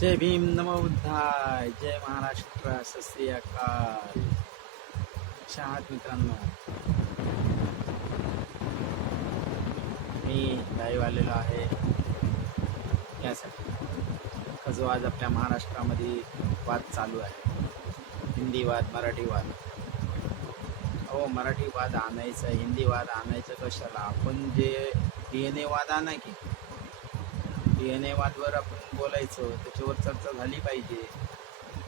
जय भीम, नमो बुद्धाय, जय महाराष्ट्र, सत श्री अकाल. कशा आहात मित्रांनो? मी लाईव्ह आलेलो आहे यासाठी का जो आज आपल्या महाराष्ट्रामध्ये वाद चालू आहे, हिंदी वाद, मराठी वाद. हो, मराठी वाद आणायचं, हिंदी वाद आणायचं कशाला? आपण जे DNA वाद आणा की DNA वादवर आपण बोलायचं, त्याच्यावर चर्चा झाली पाहिजे.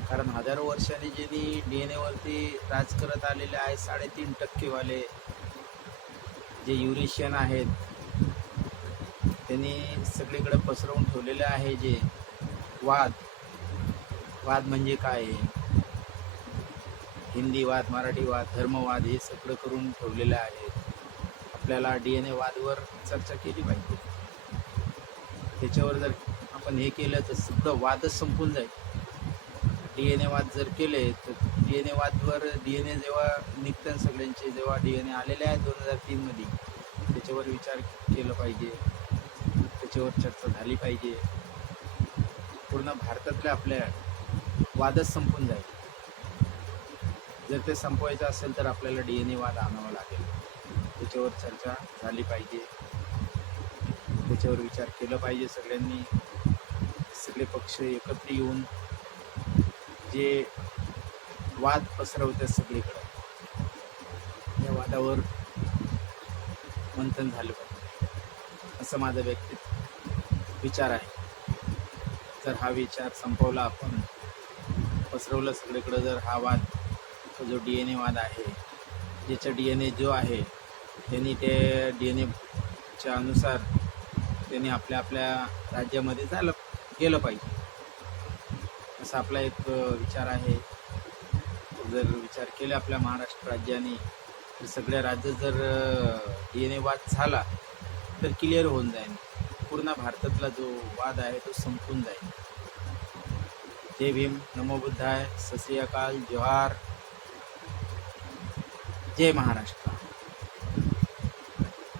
कारण हजारो वर्षांनी ज्यांनी DNA वरती राज करत आलेले आहे, 3.5% वाले जे युरेशियन आहेत, त्यांनी सगळीकडे पसरवून ठेवलेले आहे. जे वाद म्हणजे काय आहे? हिंदी वाद, मराठी वाद, धर्मवाद हे सगळं करून ठेवलेलं आहे. आपल्याला DNA वादवर चर्चा केली पाहिजे. त्याच्यावर जर आपण हे केलं तर सगळं वादच संपून जाईल. DNA वाद जर केले तर DNA वादवर DNA जेव्हा निघतात सगळ्यांचे, जेव्हा DNA आलेले आहेत 2003 मध्ये, त्याच्यावर विचार केला पाहिजे, त्याच्यावर चर्चा झाली पाहिजे. पूर्ण भारतातल्या आपल्या वादच संपून जाईल. जर ते संपवायचं असेल तर आपल्याला DNA वाद आणावा लागेल. त्याच्यावर चर्चा झाली पाहिजे, त्याच्यावर विचार केला पाहिजे. सगळ्यांनी, सगळे पक्ष एकत्र येऊन जे वाद पसरवतात सगळीकडे, या वादावर मंथन झालं पाहिजे, असं माझा व्यक्तिगत विचार आहे. जर हा विचार संपवला, आपण पसरवलं सगळीकडे, जर हा वाद, जो DNA वाद आहे, ज्याचा DNA जो आहे त्यांनी ते DNAच्या अनुसार त्यांनी आपल्या आपल्या राज्यामध्ये गेलं पाहिजे, असा आपला एक विचार आहे. जर विचार केले आपल्या महाराष्ट्र राज्याने, तर सगळ्या राज्यात जर DNA वाद झाला तर क्लिअर होऊन जाईल. पूर्ण भारतातला जो वाद आहे तो संपून जाईल. जय भीम, नमो बुद्धाय, सत श्री अकाल, जोहार, जय महाराष्ट्र.